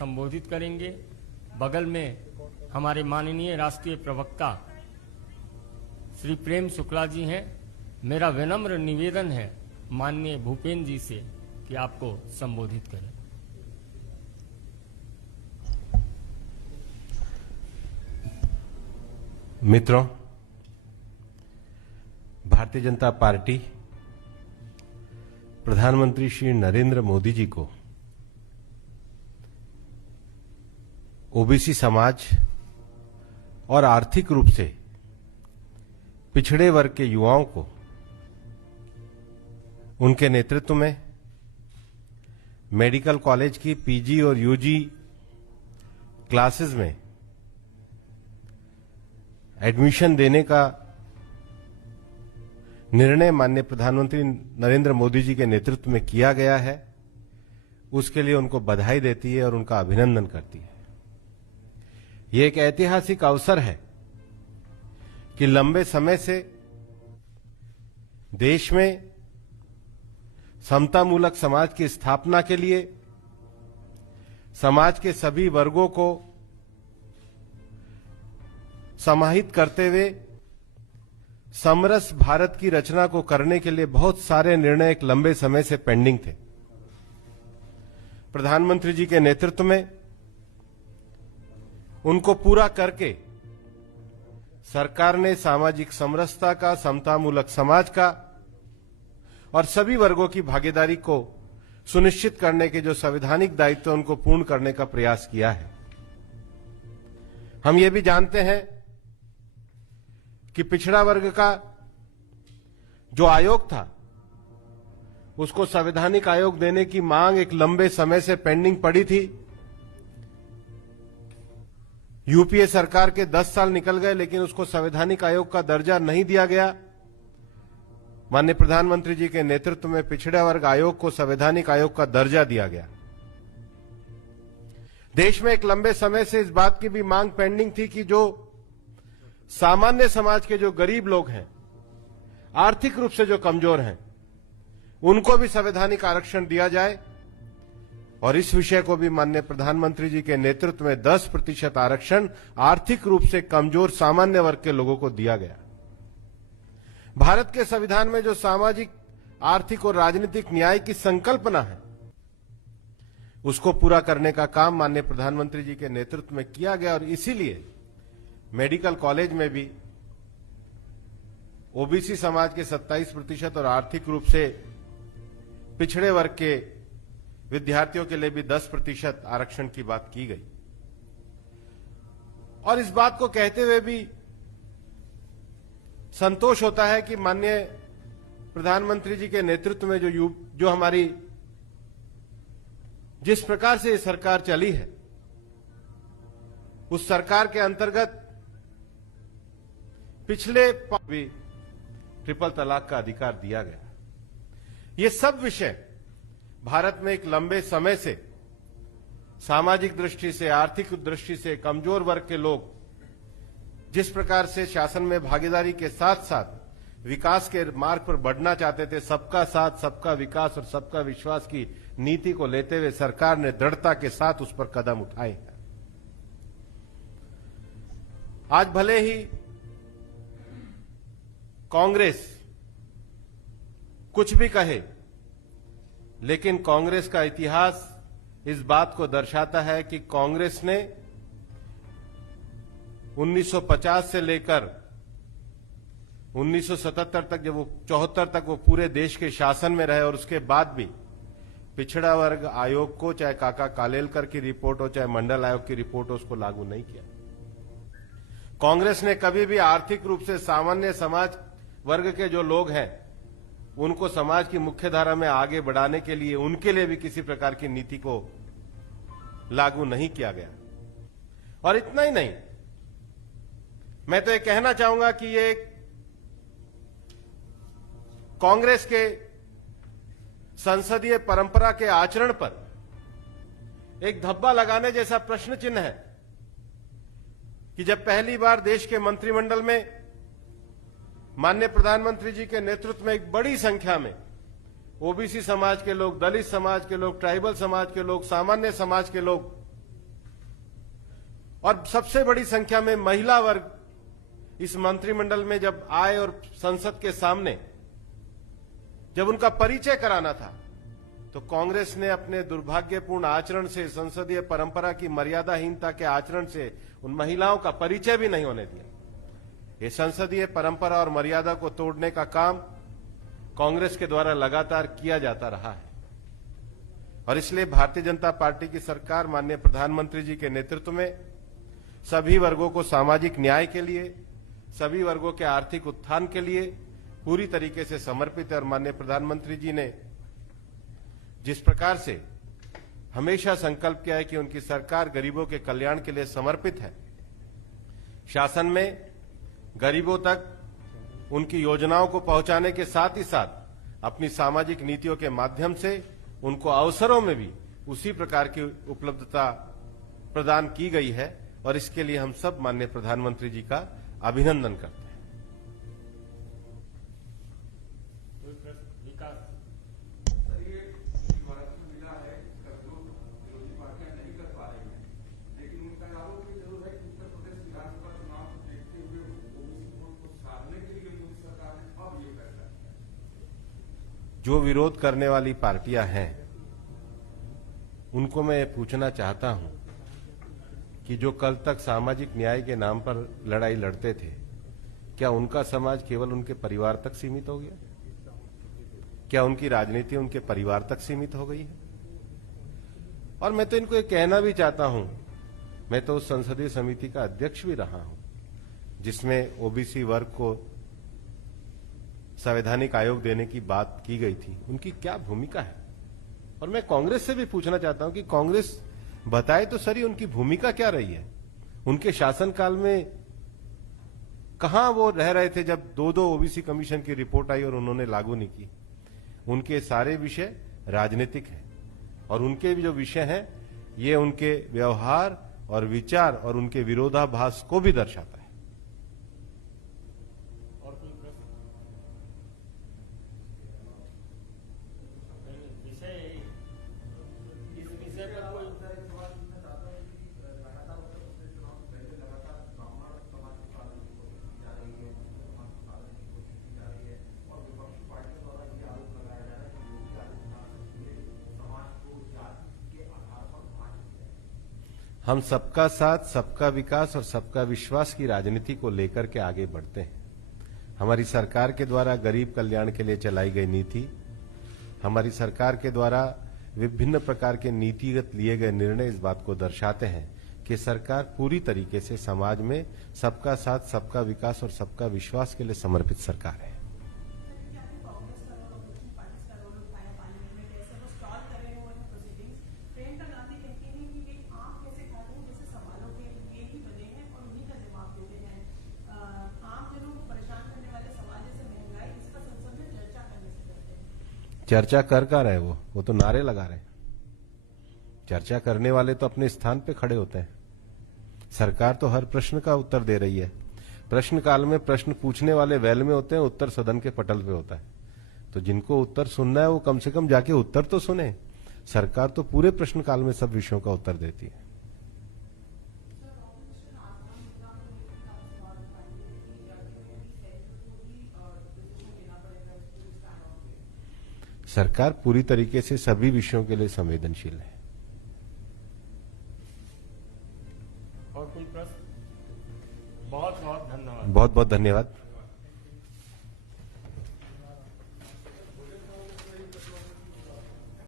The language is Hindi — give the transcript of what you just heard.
संबोधित करेंगे। बगल में हमारे माननीय राष्ट्रीय प्रवक्ता श्री प्रेम शुक्ला जी हैं। मेरा विनम्र निवेदन है माननीय भूपेंद्र जी से कि आपको संबोधित करें। मित्रों, भारतीय जनता पार्टी प्रधानमंत्री श्री नरेंद्र मोदी जी को ओबीसी समाज और आर्थिक रूप से पिछड़े वर्ग के युवाओं को उनके नेतृत्व में मेडिकल कॉलेज की पीजी और यूजी क्लासेस में एडमिशन देने का निर्णय माननीय प्रधानमंत्री नरेंद्र मोदी जी के नेतृत्व में किया गया है, उसके लिए उनको बधाई देती है और उनका अभिनंदन करती है। ये एक ऐतिहासिक अवसर है कि लंबे समय से देश में समतामूलक समाज की स्थापना के लिए समाज के सभी वर्गों को समाहित करते हुए समरस भारत की रचना को करने के लिए बहुत सारे निर्णय एक लंबे समय से पेंडिंग थे। प्रधानमंत्री जी के नेतृत्व में उनको पूरा करके सरकार ने सामाजिक समरसता का, समतामूलक समाज का और सभी वर्गों की भागीदारी को सुनिश्चित करने के जो संवैधानिक दायित्व उनको पूर्ण करने का प्रयास किया है। हम ये भी जानते हैं कि पिछड़ा वर्ग का जो आयोग था उसको संवैधानिक आयोग देने की मांग एक लंबे समय से पेंडिंग पड़ी थी। यूपीए सरकार के 10 साल निकल गए लेकिन उसको संवैधानिक आयोग का दर्जा नहीं दिया गया। माननीय प्रधानमंत्री जी के नेतृत्व में पिछड़ा वर्ग आयोग को संवैधानिक आयोग का दर्जा दिया गया। देश में एक लंबे समय से इस बात की भी मांग पेंडिंग थी कि जो सामान्य समाज के जो गरीब लोग हैं, आर्थिक रूप से जो कमजोर हैं, उनको भी संवैधानिक आरक्षण दिया जाए और इस विषय को भी माननीय प्रधानमंत्री जी के नेतृत्व में 10% आरक्षण आर्थिक रूप से कमजोर सामान्य वर्ग के लोगों को दिया गया। भारत के संविधान में जो सामाजिक, आर्थिक और राजनीतिक न्याय की संकल्पना है उसको पूरा करने का काम माननीय प्रधानमंत्री जी के नेतृत्व में किया गया और इसीलिए मेडिकल कॉलेज में भी ओबीसी समाज के 27% और आर्थिक रूप से पिछड़े वर्ग के विद्यार्थियों के लिए भी 10% आरक्षण की बात की गई। और इस बात को कहते हुए भी संतोष होता है कि माननीय प्रधानमंत्री जी के नेतृत्व में जो हमारी जिस प्रकार से ये सरकार चली है, उस सरकार के अंतर्गत पिछले भी ट्रिपल तलाक का अधिकार दिया गया। ये सब विषय भारत में एक लंबे समय से सामाजिक दृष्टि से, आर्थिक दृष्टि से कमजोर वर्ग के लोग जिस प्रकार से शासन में भागीदारी के साथ साथ विकास के मार्ग पर बढ़ना चाहते थे, सबका साथ, सबका विकास और सबका विश्वास की नीति को लेते हुए सरकार ने दृढ़ता के साथ उस पर कदम उठाए हैं। आज भले ही कांग्रेस कुछ भी कहे, लेकिन कांग्रेस का इतिहास इस बात को दर्शाता है कि कांग्रेस ने 1950 से लेकर 1977 तक, जब वो 74 तक वो पूरे देश के शासन में रहे और उसके बाद भी पिछड़ा वर्ग आयोग को, चाहे काका कालेलकर की रिपोर्ट हो, चाहे मंडल आयोग की रिपोर्ट हो, उसको लागू नहीं किया। कांग्रेस ने कभी भी आर्थिक रूप से सामान्य समाज वर्ग के जो लोग हैं उनको समाज की मुख्यधारा में आगे बढ़ाने के लिए उनके लिए भी किसी प्रकार की नीति को लागू नहीं किया गया। और इतना ही नहीं, मैं तो ये कहना चाहूंगा कि ये कांग्रेस के संसदीय परंपरा के आचरण पर एक धब्बा लगाने जैसा प्रश्न चिन्ह है कि जब पहली बार देश के मंत्रिमंडल में माननीय प्रधानमंत्री जी के नेतृत्व में एक बड़ी संख्या में ओबीसी समाज के लोग, दलित समाज के लोग, ट्राइबल समाज के लोग, सामान्य समाज के लोग और सबसे बड़ी संख्या में महिला वर्ग इस मंत्रिमंडल में जब आए और संसद के सामने जब उनका परिचय कराना था, तो कांग्रेस ने अपने दुर्भाग्यपूर्ण आचरण से, संसदीय परंपरा की मर्यादाहीनता के आचरण से उन महिलाओं का परिचय भी नहीं होने दिया। ये संसदीय परंपरा और मर्यादा को तोड़ने का काम कांग्रेस के द्वारा लगातार किया जाता रहा है और इसलिए भारतीय जनता पार्टी की सरकार माननीय प्रधानमंत्री जी के नेतृत्व में सभी वर्गों को सामाजिक न्याय के लिए, सभी वर्गों के आर्थिक उत्थान के लिए पूरी तरीके से समर्पित है। और माननीय प्रधानमंत्री जी ने जिस प्रकार से हमेशा संकल्प किया है कि उनकी सरकार गरीबों के कल्याण के लिए समर्पित है, शासन में गरीबों तक उनकी योजनाओं को पहुंचाने के साथ ही साथ अपनी सामाजिक नीतियों के माध्यम से उनको अवसरों में भी उसी प्रकार की उपलब्धता प्रदान की गई है और इसके लिए हम सब माननीय प्रधानमंत्री जी का अभिनंदन करते हैं। जो विरोध करने वाली पार्टियां हैं उनको मैं ये पूछना चाहता हूं कि जो कल तक सामाजिक न्याय के नाम पर लड़ाई लड़ते थे, क्या उनका समाज केवल उनके परिवार तक सीमित हो गया? क्या उनकी राजनीति उनके परिवार तक सीमित हो गई है? और मैं तो इनको ये कहना भी चाहता हूं, मैं तो उस संसदीय समिति का अध्यक्ष भी रहा हूं जिसमें ओबीसी वर्ग को संवैधानिक आयोग देने की बात की गई थी। उनकी क्या भूमिका है? और मैं कांग्रेस से भी पूछना चाहता हूं कि कांग्रेस बताए तो सही उनकी भूमिका क्या रही है। उनके शासनकाल में कहां वो रह रहे थे जब दो ओबीसी कमीशन की रिपोर्ट आई और उन्होंने लागू नहीं की। उनके सारे विषय राजनीतिक हैं और उनके भी जो विषय हैं ये उनके व्यवहार और विचार और उनके विरोधाभास को भी दर्शाता है। हम सबका साथ, सबका विकास और सबका विश्वास की राजनीति को लेकर के आगे बढ़ते हैं। हमारी सरकार के द्वारा गरीब कल्याण के लिए चलाई गई नीति, हमारी सरकार के द्वारा विभिन्न प्रकार के नीतिगत लिए गए निर्णय इस बात को दर्शाते हैं कि सरकार पूरी तरीके से समाज में सबका साथ, सबका विकास और सबका विश्वास के लिए समर्पित सरकार है। चर्चा कर रहे वो तो नारे लगा रहे हैं। चर्चा करने वाले तो अपने स्थान पे खड़े होते हैं। सरकार तो हर प्रश्न का उत्तर दे रही है। प्रश्न काल में प्रश्न पूछने वाले वैल में होते हैं, उत्तर सदन के पटल पे होता है। तो जिनको उत्तर सुनना है वो कम से कम जाके उत्तर तो सुने। सरकार तो पूरे प्रश्न काल में सब विषयों का उत्तर देती है। सरकार पूरी तरीके से सभी विषयों के लिए संवेदनशील है। और कोई प्रश्न? बहुत बहुत धन्यवाद। बहुत बहुत धन्यवाद।